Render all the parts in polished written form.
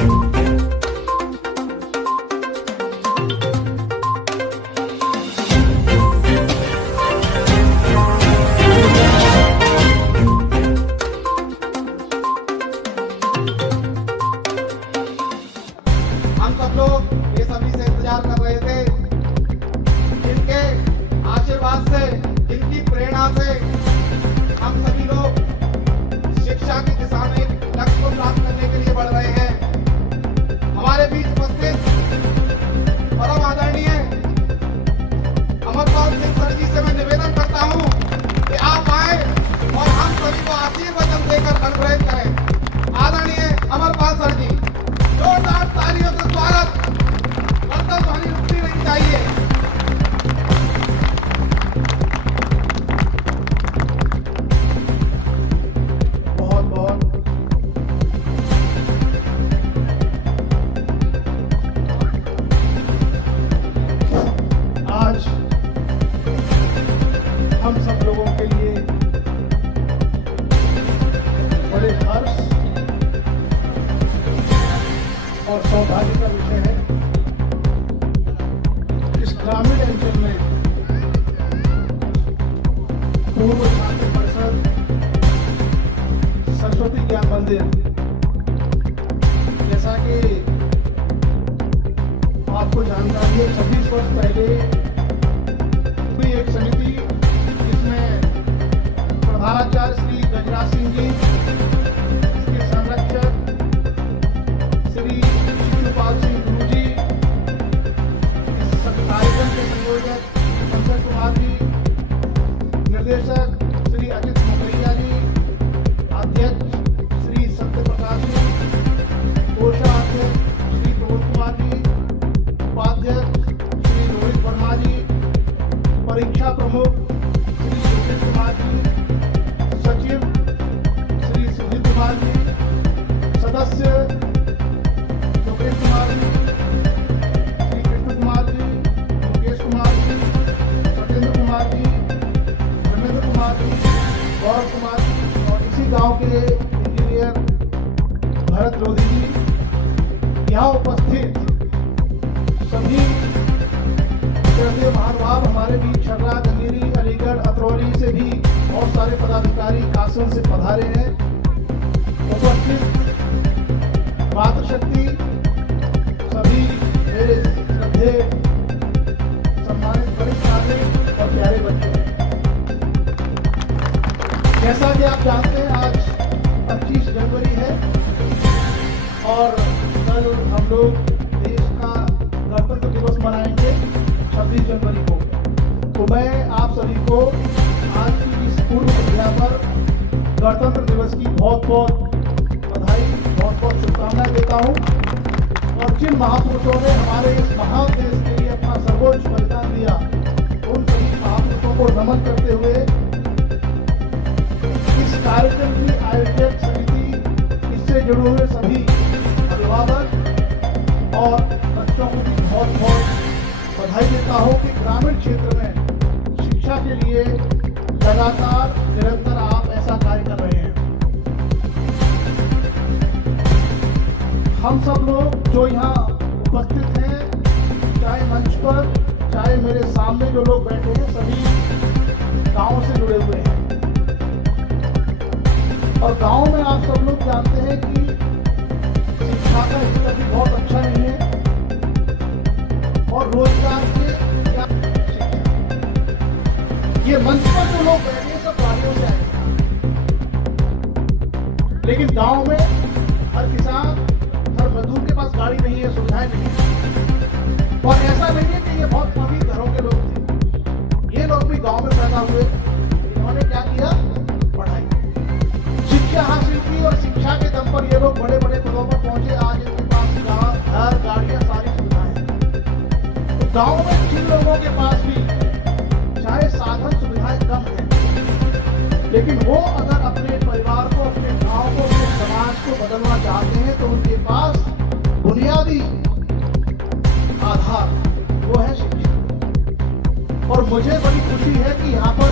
हम सब लोग बेसब्री से इंतजार कर रहे थे, जिनके आशीर्वाद से, जिनकी प्रेरणा से हम सभी लोग शिक्षा की दिशा में लक्ष्य को प्राप्त करने के लिए बढ़ रहे हैं। हमारे बीच उपस्थित परम आदरणीय अमरपाल सिंह सर जी से मैं निवेदन करता हूं कि आप आए और हम सभी को आशीर्वचन देकर अनुग्रहित करें। आदरणीय अमरपाल सर जी, जोरदार तालियों से स्वागत। कर्तव्य ध्वनि रुकनी नहीं चाहिए। बहुत बहुत आज हम सब लोगों के लिए बड़े हर्ष और सौभाग्य का विषय है। इस ग्रामीण अंचल में पूर्व छात्र परिषद सरस्वती ज्ञान मंदिर, जैसा कि आपको जानकारी है, 26 वर्ष पहले हुई एक समिति जिसमें प्रधानाचार्य श्री गजराज सिंह जी, इसके संरक्षक श्री शिशुपाल सिंह गुरु जी, इस कार्यक्रम के संयोजक पंकज कुमार जी, निर्देशक श्री अजित मुखरिया जी, अध्यक्ष श्री सत्य प्रकाश जी, कोषाध्यक्ष श्री प्रमोद कुमार जी, उपाध्यक्ष श्री रोहित वर्मा जी, परीक्षा प्रमुख श्री सुशील कुमार जी, सचिव श्री सुधीर कुमार जी, सदस्य सुप्रीत कुमार जी, श्री कृष्ण कुमार जी, मुकेश कुमार जी, सत्येंद्र कुमार जी, धर्मेंद्र कुमार जी, गौरव कुमार जी और इसी गांव के इंजीनियर भरत लोधी जी, यहाँ उपस्थित सभी महानुभाव, हमारे बीच छर्रा, गंगेरी, अलीगढ़, अतरौली से भी बहुत सारे पदाधिकारी कासन से पधारे हैं। उपस्थित मातृशक्ति, सभी मेरे श्रद्धे सम्मानित वरिष्ठ नागरिक और प्यारे बच्चों, जैसा कि आप जानते हैं आज 25 जनवरी है और कल हम लोग देश का गणतंत्र दिवस मनाएंगे 26 जनवरी को। तो मैं आप सभी को आज की इस पूर्व संध्या पर गणतंत्र दिवस की बहुत बहुत बधाई, बहुत बहुत शुभकामनाएं देता हूं। और जिन महापुरुषों ने हमारे इस महान देश के लिए अपना सर्वोच्च बलिदान दिया, उन सभी महापुरुषों को नमन करते हुए इस कार्यक्रम की आयोजक समिति, इससे जुड़े हुए सभी अभिभावक और बच्चों को भी बहुत बहुत बधाई देता हूं कि ग्रामीण क्षेत्र में शिक्षा के लिए लगातार निरंतर आप ऐसा कार्य कर रहे हैं। हम सब लोग जो यहाँ उपस्थित हैं, चाहे मंच पर, चाहे मेरे सामने जो लोग बैठे हैं, सभी गांव से जुड़े हुए हैं। और गांव में आप सब लोग जानते हैं कि शिक्षा का स्तर भी बहुत अच्छा नहीं है और रोजगार के क्या शिक्षा, ये मंच पर जो लोग बैठे हैं सब गाड़ियों से आए, लेकिन गांव में हर किसान, हर मजदूर के पास गाड़ी नहीं है, सुविधाएं नहीं है। और ऐसा नहीं है कि ये बहुत अमीर घरों के लोग थे, ये लोग भी गांव में पैदा हुए। इन्होंने क्या किया? पढ़ाई, शिक्षा हासिल की और शिक्षा के दम पर ये लोग बड़े बड़े पदों पर पहुंचे। आज इनके पास घर, गाड़ियां, सारी सुविधाएं हैं। तो गांव में जिन लोगों के पास भी चाहे साधन सुविधाएं कम है, लेकिन वो अगर अपने परिवार को, अपने गांव को, अपने समाज को बदलना चाहते हैं तो उनके पास बुनियादी आधार वो है शिक्षा। और मुझे बड़ी खुशी है कि यहाँ पर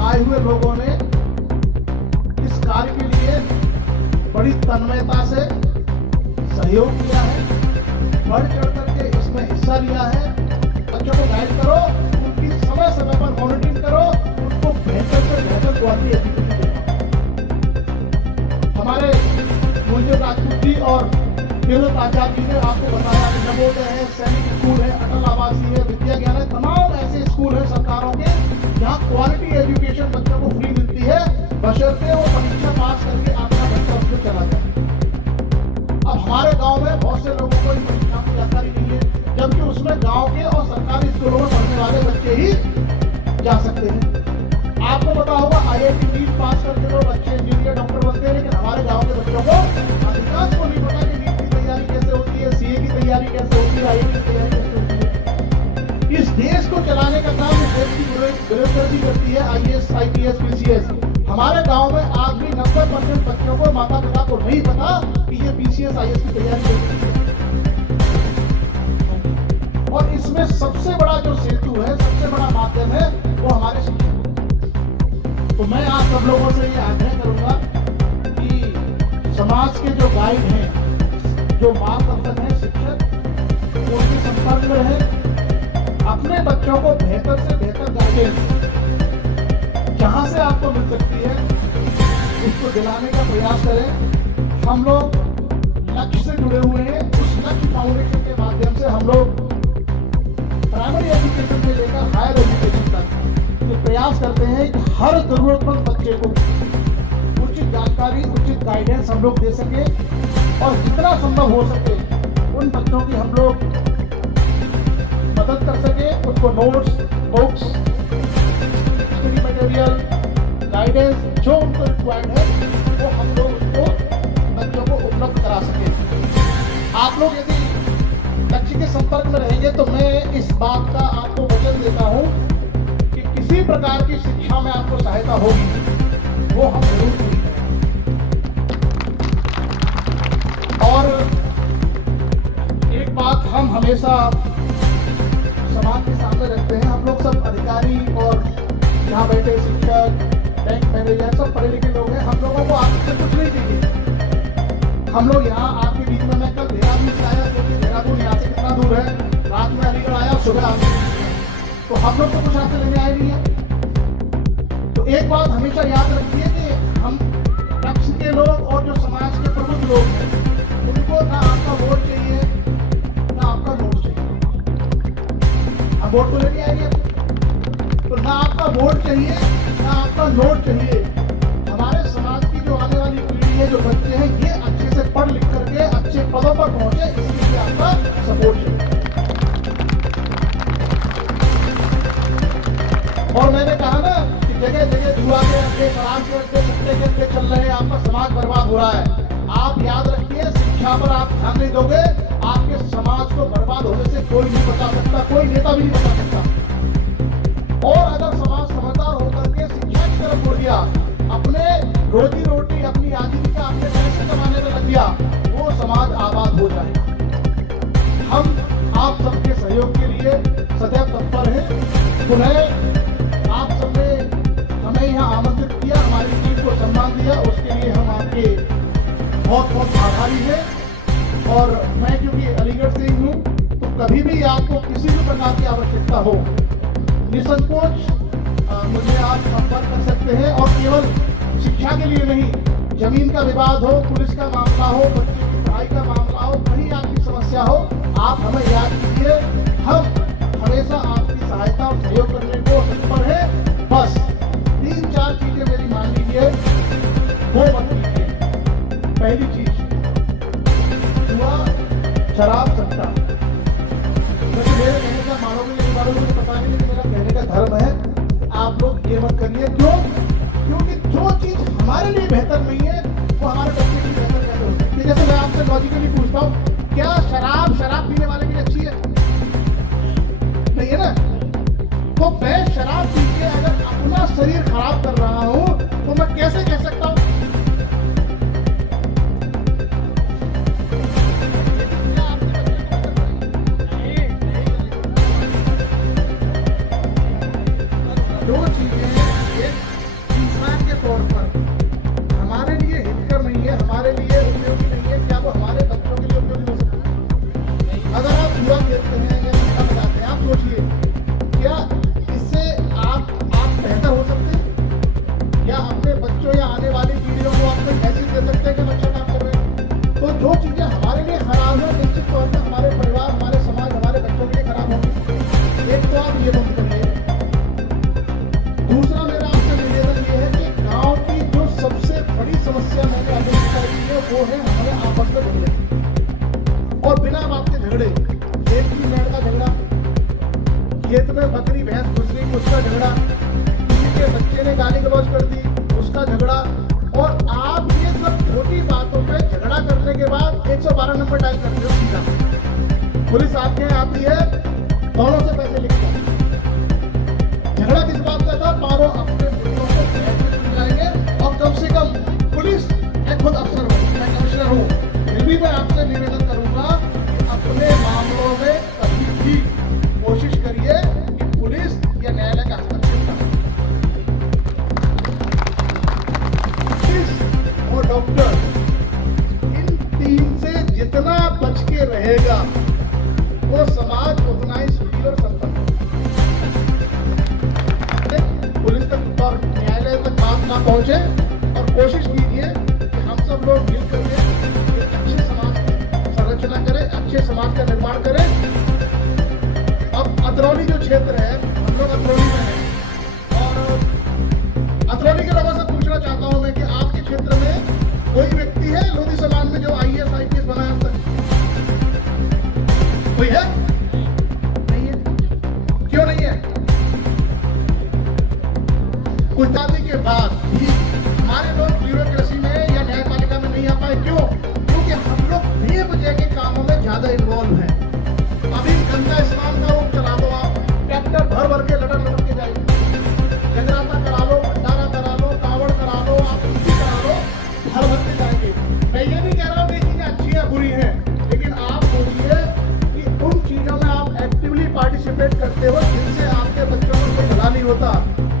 आए हुए लोगों ने इस कार्य के लिए बड़ी तन्मयता से सहयोग सहयोग किया है, बढ़ चढ़ करके इसमें हिस्सा लिया है। बच्चों को गाइड करो, उनकी समय समय पर मॉनिटरिंग करो, उनको बेहतर से बेहतर क्वालिटी एजुकेशन दो। हमारे मूल्य राजपूत जी और केवल आचार्य जी ने आपको बताया कि नवोदय है, सैनिक स्कूल है, अटल आवासीय है, विद्या ज्ञान है, तमाम ऐसे स्कूल है सरकारों के जहाँ क्वालिटी एजुकेशन बच्चों को फ्री मिलती है, बशर्ते वो परीक्षा पास करके आपका बच्चा उसमें चला जाए। अब हमारे गांव में बहुत से लोगों को इन परीक्षाओं की जानकारी नहीं है, जबकि उसमें गांव के और सरकारी स्कूलों में पढ़ने वाले बच्चे ही जा सकते हैं। आपको पता होगा IIT नीट पास करके लोग अच्छे इंजीनियर डॉक्टर बनते हैं, लेकिन हमारे गांव के बच्चों को अधिकांश को नहीं पता कि नीट की तैयारी कैसे होती है, CA की तैयारी कैसे होती है, IIT की तैयारी कैसे होती है। इस देश को चलाने का काम इस देश की ब्यूरोक्रेसी करती है, IAS, IPS, PCS। हमारे गांव में आज भी 90% बच्चों को, माता पिता को नहीं पता कि ये PCS, IAS की तैयारी कैसे होती है। और इसमें सबसे बड़ा जो सेतु है, सबसे बड़ा माध्यम है, वो हमारे शिक्षक। तो मैं आप सब लोगों से ये आग्रह करूंगा कि समाज के जो गाइड हैं, जो मार्गदर्शक हैं, शिक्षक, उनके संपर्क में रहें, अपने बच्चों को बेहतर से बेहतर गाइडेंस जहां से आपको मिल सकती है उसको दिलाने का प्रयास करें। हम लोग लक्ष्य से जुड़े हुए हैं, उस लक्ष्य फाउंडेशन के माध्यम से हम लोग प्राइमरी एजुकेशन से लेकर हायर एजुकेशन तक ये प्रयास करते हैं कि हर जरूरतमंद बच्चे को उचित जानकारी, उचित गाइडेंस हम लोग दे सके, और जितना संभव हो सके उन बच्चों की हम लोग मदद कर सके, उनको notes, books, study material, guidance जो उनको रिक्वायर्ड है वो हम लोग उनको बच्चों को उपलब्ध करा सके। आप लोग यदि लक्ष्य के संपर्क में रहेंगे तो मैं इस बात का आपको वचन देता हूं कि किसी प्रकार की शिक्षा में आपको सहायता होगी, वो हम जरूर पूरी करेंगे। और एक बात हम हमेशा समाज के सामने रखते हैं, हम लोग सब अधिकारी और यहाँ बैठे शिक्षक, बैंक मैनेजर, सब पढ़े लिखे लोग हैं, हम लोगों को आपसे कुछ नहीं चाहिए। हम लोग यहाँ आपके बीच में, मैं कल देहरादून से आया, क्योंकि देहरादून यहाँ से कितना दूर है, रात में अलीगढ़ आया, सुबह आया, तो हम लोग तो कुछ आपसे लेने आए नहीं है। तो एक बात हमेशा याद रखिए कि हम पक्ष के लोग और जो समाज के प्रमुख लोग हैं, उनको ना आपका वोट चाहिए, ना आपका नोट चाहिए। हम वोट तो लेने आएंगे, तो ना आपका वोट चाहिए, ना आपका नोट चाहिए। हमारे समाज की जो आने वाली पीढ़ी है, जो बच्चे हैं, ये अच्छे से पढ़ लिख करके अच्छे पदों पर पहुंचे, इसके लिए आपका सपोर्ट चाहिए। और मैंने कहा ना कि जगह जगह जुआ के अड्डे, शराब के अड्डे, सट्टे के अड्डे चल रहे हैं, आपका समाज बर्बाद हो रहा है। आप याद रखिए, शिक्षा पर आप ध्यान नहीं दोगे, आपके समाज को बर्बाद होने से कोई नहीं बचा सकता, कोई नेता भी नहीं बचा सकता। और अगर समाज समझदार होकर के शिक्षा की तरफ मुड़ गया, अपने रोजी रोटी, अपनी आजीविका, अपने पैसे कमाने में लग गया, वो समाज आबाद हो जाएगा। हम आप सबके सहयोग के लिए सदैव तत्पर हैं। पुनः आप सबने हमें यहाँ आमंत्रित किया, हमारी टीम को सम्मान दिया, उसके लिए हम आपके बहुत बहुत आभारी हैं। और मैं क्योंकि अलीगढ़ से ही हूँ, तो कभी भी आपको किसी भी प्रकार की आवश्यकता हो, निसंकोच मुझे आप संपर्क कर सकते हैं। और केवल शिक्षा के लिए नहीं, जमीन का विवाद हो, पुलिस का मामला हो, बच्चे की पढ़ाई का मामला हो, कहीं आपकी समस्या हो, आप हमें याद कीजिए। हम हमेशा आपकी सहायता और सहयोग करने को तत्पर है। बस 3-4 चीजें मेरी मान लीजिए, वो मत कीजिए। पहली चीज, जुआ, शराब, सट्टा। वैसे मेरे कहने का मानोगे नहीं मानोगे मुझे पता नहीं, लेकिन मेरा कहने का धर्म है, आप लोग ये मत करिए। क्यों? क्योंकि जो चीज हमारे लिए बेहतर नहीं है, वो हमारे बच्चे की बेहतर कैसे हो सकती है। जैसे मैं आपसे लॉजिकली पूछता हूँ, क्या शराब पीने वाले के लिए अच्छी है? नहीं है ना? तो मैं शराब पी के अगर अपना शरीर खराब कर रहा हूँ, तो मैं कैसे कह सकता हूँ? दो चीजें एक इंसान के तौर पर हमारे लिए हितकर नहीं है, हमारे लिए उपयोगी नहीं है, क्या वो हमारे बच्चों के लिए उपयोगी जो चीजें हमारे लिए खराब है निश्चित तौर पर हमारे परिवार, हमारे समाज, हमारे बच्चों के लिए खराब होगी। एक तो आप ये बंद करिए। दूसरा मेरा आपसे निवेदन ये है कि गांव की जो सबसे बड़ी समस्या मैंने आइडेंटिफाई की है वो है हमारे आपस में झगड़े, और बिना बात के झगड़े। खेत की मेड़ का झगड़ा, खेत में बकरी भैंस घुस गई उसका झगड़ा, किसी के बच्चे ने गाली गलौज कर दी उसका झगड़ा। और आप ये सब छोटी बातों पे झगड़ा करने के बाद 112 नंबर डायल करते हो सीधा। पुलिस आपके यहाँ आती है, दोनों से पैसे लिखता है। झगड़ा किस बात का था? मारो अपने पुलिसों को समझाएंगे, और कम से कम पुलिस मैं खुद अफसर हूँ, मैं कमिश्नर हूँ, फिर भी मैं आपसे निवेदन करूंगा कि अपने मामलों में कभी भी कोशिश करिए कि पुलिस या न्यायालय का हस्तक्षेप ना हो। और डॉक्टर, इन तीन से जितना बच के रहेगा वो समाज उतना ही सुखी और संपन्न होगा। पुलिस तक और न्यायालय तक बात ना पहुंचे, और कोशिश कीजिए कि हम सब लोग मिल करके एक अच्छे समाज की संरचना करें, अच्छे समाज का निर्माण करें। अब अतरौली जो क्षेत्र है, हम लोग अतरौली में हैं, और अतरौली के लोगों से पूछना चाहता हूं मैं कि आपके क्षेत्र में कोई व्यक्ति है लोधी समाज में जो IAS IPS बना है अब तक? कोई है? नहीं है। क्यों नहीं है? कुछ आदि के बाद भी हमारे लोग ब्यूरोक्रेसी में या न्यायपालिका में नहीं आ पाए। क्यों? क्योंकि हम लोग बेवजह के कामों में ज्यादा इन्वॉल्व हैं। अभी गंगा स्नान का रूप चला दो, आप ट्रैक्टर भर भर के लटक के जाएंगे, जगराता करा लो, भंडारा करा लो, कावड़ करा लो, आप कुश्ती करा लो, भर भर के जाएंगे। मैं ये नहीं कह रहा हूँ कि चीजें अच्छी या बुरी हैं, लेकिन आप सोचिए कि उन चीजों में आप एक्टिवली पार्टिसिपेट करते हो जिनसे आपके बच्चों को कोई भला नहीं होता,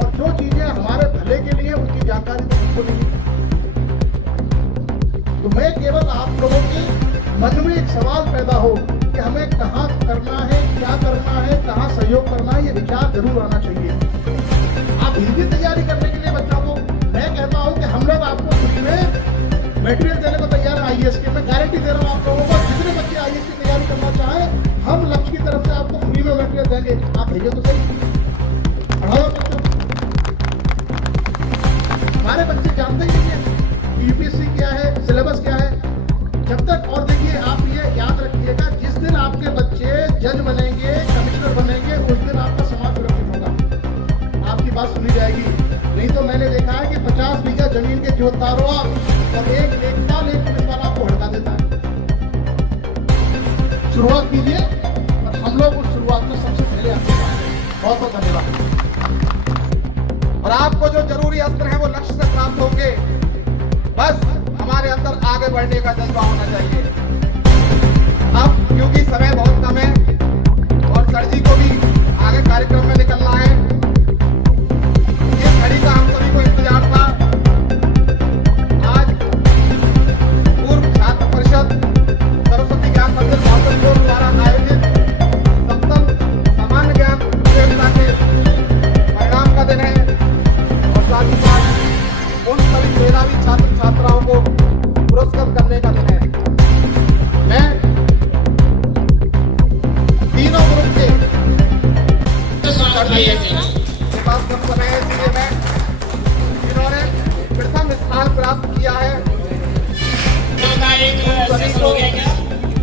और जो चीजें हमारे भले के लिए उनकी जानकारी तो हमको नहीं है। तो मैं केवल आप लोगों के मन में एक सवाल पैदा हो कि हमें कहाँ करना है, क्या करना है, कहाँ सहयोग करना है, ये विचार जरूर आना चाहिए। आप हिंदी तैयारी करने के लिए बच्चों को मैं कहता हूं कि हम लोग आपको फ्री में मटेरियल देने को तैयार है। IAS के मैं गारंटी दे रहा हूं आप लोगों को, जितने बच्चे IAS की तैयारी करना चाहें हम लक्ष्य की तरफ से आपको फ्री में मटेरियल देंगे। आप भेजो तो सही, पढ़ाओ बच्चों। हमारे बच्चे जानते ही नहीं है UPSC क्या है, सिलेबस क्या है। जब तक, और देखिए आप ये याद रखिएगा, जिस दिन आपके बच्चे जज बनेंगे, कमिश्नर बनेंगे, उस दिन आपका समाज सुरक्षित होगा, आपकी बात सुनी जाएगी। नहीं तो मैंने देखा है कि 50 बीघा जमीन के जोतदार हो आप, और एक लेखपाल एक पुलिस वाला आपको हड़का देता है। शुरुआत कीजिए, और हम लोग उस शुरुआत में सबसे पहले आपके साथ हैं। बहुत बहुत धन्यवाद। और आपको जो जरूरी अस्त्र है वो लक्ष्य से प्राप्त होंगे, बस हमारे अंदर आगे बढ़ने का जज्बा होना चाहिए। अब क्योंकि समय बहुत कम है और सर जी को भी आगे कार्यक्रम में निकलना है, इस घड़ी का हम सभी को इंतजार था। आज पूर्व छात्र परिषद सरस्वती ज्ञान मंदिर भागलपुर द्वारा आयोजित सप्तम सामान्य ज्ञान प्रतियोगिता के परिणाम का दिन है, और साथ ही साथ उन सभी मेधावी छात्र छात्राओं को पुरस्कृत करने का दिन है। मैं तीनों ग्रुप के बात कर रहे हैं, इसलिए मैं जिन्होंने प्रथम स्थान प्राप्त किया है सभी को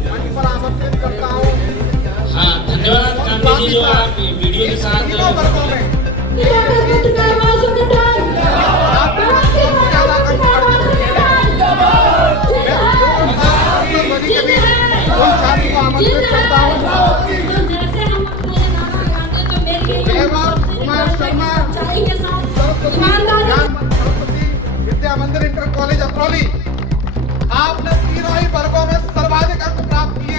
मंच पर आमंत्रित करता हूँ। हाँ, धन्यवाद गांधी जी, जो आप वीडियो के साथ तीनों वर्गों में आमंत्रित करता हूँ। सरस्वती विद्या मंदिर इंटर कॉलेज अतरौली, आपने तीनों ही वर्गों में सर्वाधिक अंक प्राप्त किए।